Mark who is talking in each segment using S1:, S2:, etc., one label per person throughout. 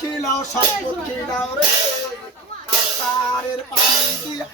S1: খিলাও শপথ খিলাও রে। তারের পানি দিয়ে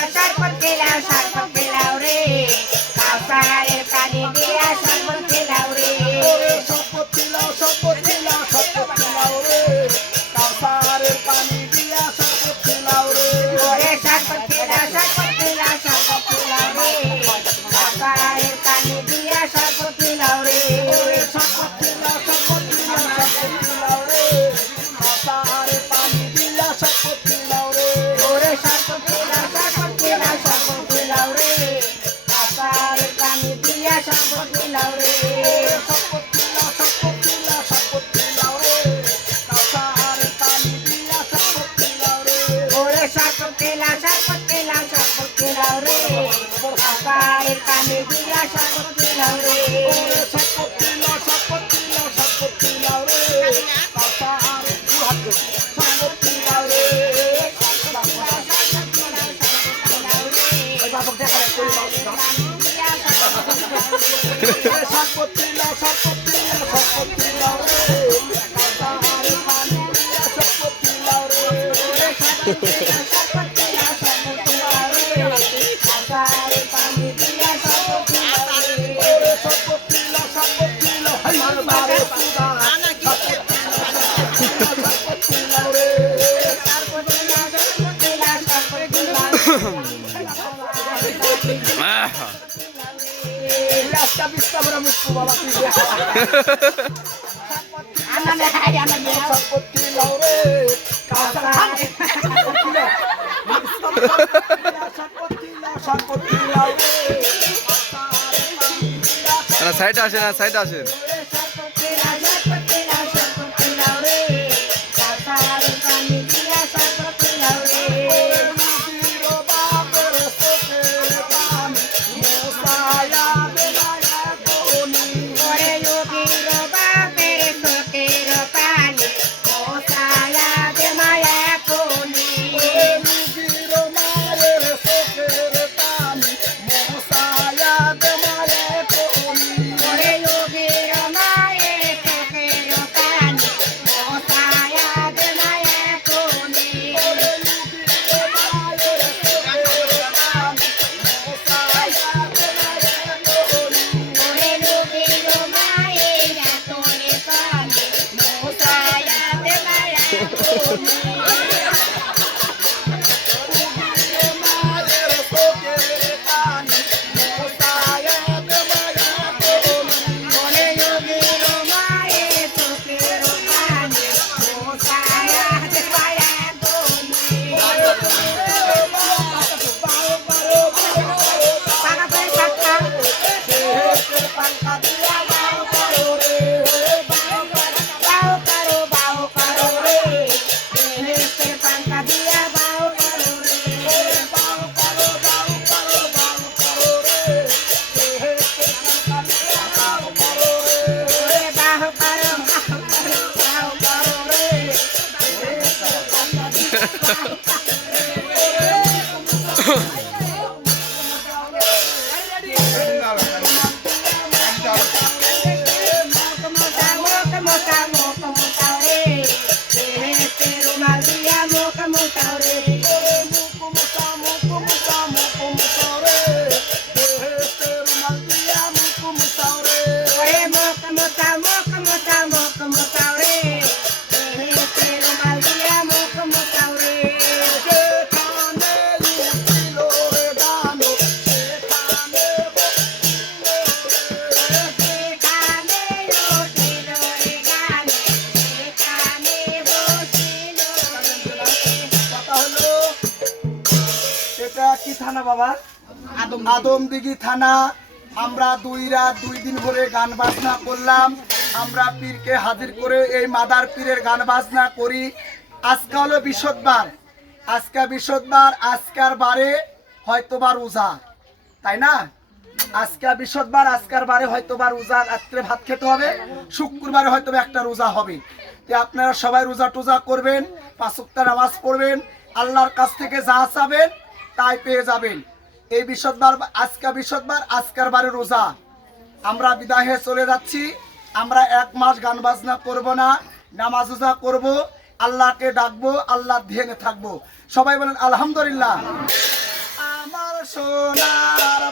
S1: Tata. কানে দিয়া শপথ লাও রে। শপথ লাও শপথ লাও শপথ লাও রে। কথা আর দুহাত শপথ লাও রে এই বাবা দেখা কই বাবা
S2: সাইড আসেন সাইড আসেন।
S1: থানা বাবা? আদমদিঘি। থানা। আমরা দুই রাত দুই দিন ধরে গান বাজনা করলাম। আমরা পীরকে হাজির করে এই মাদার পীরের গান বাজনা করি। আজকে হলো বিশদবার আজকে বিশদবার আজকার বারে হয়তোবা রোজা। তাই না? আজকে বিশদবার আজকার বারে হয়তোবার রোজা। রাত্রে ভাত খেতে হবে শুক্রবারে হয়তো একটা রোজা হবে। তো আপনারা সবাই রোজা টোজা করবেন পাঁচ নামাজ পড়বেন আল্লাহর কাছ থেকে যা চাবেন তাই পেয়ে যাবেন। এই বিশদবার আজকা বিশদবার, আজকার বারে রোজা। আমরা বিদায় চলে যাচ্ছি। আমরা এক মাস গান বাজনা করব না, নামাজ রোজা করব। আল্লাহকে ডাকবো আল্লাহ ধ্যানে থাকব। সবাই বলেন, আলহামদুলিল্লাহ। আমার সোনার